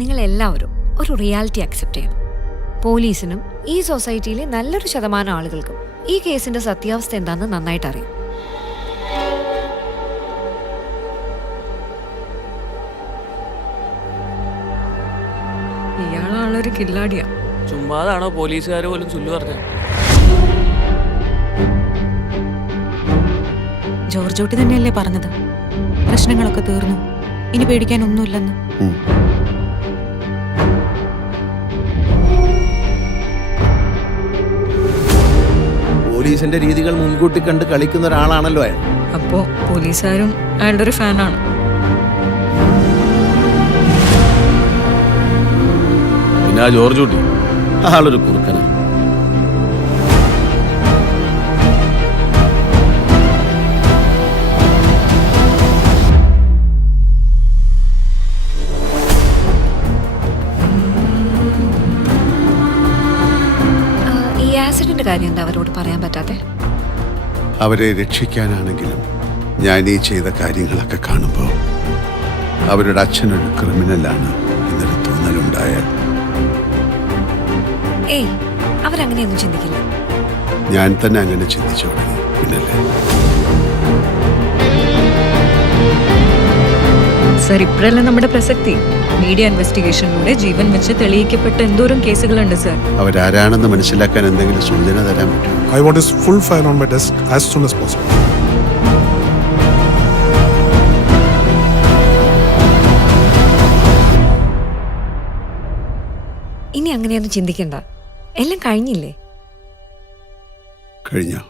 നിങ്ങൾ എല്ലാവരും ഒരു റിയാലിറ്റി അക്സെപ്റ്റ് ചെയ്യണം. പോലീസിനും ഈ സൊസൈറ്റിയിലെ നല്ലൊരു ശതമാനം ആളുകൾക്കും ഈ കേസിന്റെ സത്യാവസ്ഥ എന്താണെന്ന് നന്നായിട്ട് അറിയാം. ഇയാളാളൊരു കില്ലാടിയാ. ചുമ്മാതാണോ പോലീസുകാർ പോലും ചൊല്ലു പറഞ്ഞത്? ജോർജോട്ടി തന്നെയല്ലേ പറഞ്ഞത്, പ്രശ്നങ്ങളൊക്കെ തീർന്നു, ഇനി പേടിക്കാനൊന്നുമില്ലെന്ന്. പോലീസിന്റെ രീതികൾ മുൻകൂട്ടി കണ്ട് കളിക്കുന്ന ഒരാളാണല്ലോ അയാൾ. അപ്പോ പോലീസുകാരും അയാളുടെ ഒരു ഫാനാണ്. പിന്നെ ആ ജോർജ് കുട്ടി ആളൊരു കുറുക്കനാണ്. ഈ ആക്സിഡന്റ് കാര്യം എന്താ അവരോട് പറയാൻ പറ്റാത്തെ? അവരെ രക്ഷിക്കാനാണെങ്കിലും ഞാൻ ഈ ചെയ്ത കാര്യങ്ങളൊക്കെ കാണുമ്പോൾ അവരുടെ അച്ഛനൊരു ക്രിമിനലാണ് എന്നൊരു തോന്നലുണ്ടായാൽ ഏയ്, അവരങ്ങനെയൊന്നും ചിന്തിക്കില്ല. ഞാൻ തന്നെ അങ്ങനെ ചിന്തിച്ചു തുടങ്ങി. പിന്നല്ലേ സർ, ഇപ്പോഴല്ല നമ്മുടെ പ്രസക്തി. മീഡിയ ഇൻവെസ്റ്റിഗേഷനിലൂടെ ജീവൻ വെച്ച് തെളിയിക്കപ്പെട്ട എന്തോരം കേസുകളുണ്ട് സർ. അവരാരാണെന്ന് മനസ്സിലാക്കാൻ എന്തെങ്കിലും സൂചന തരാൻ പറ്റുമോ? I want his full file on my desk as soon as possible. ഇനി അങ്ങനെയൊന്നും ചിന്തിക്കണ്ട, എല്ലാം കഴിഞ്ഞില്ലേ? കഴിഞ്ഞോ?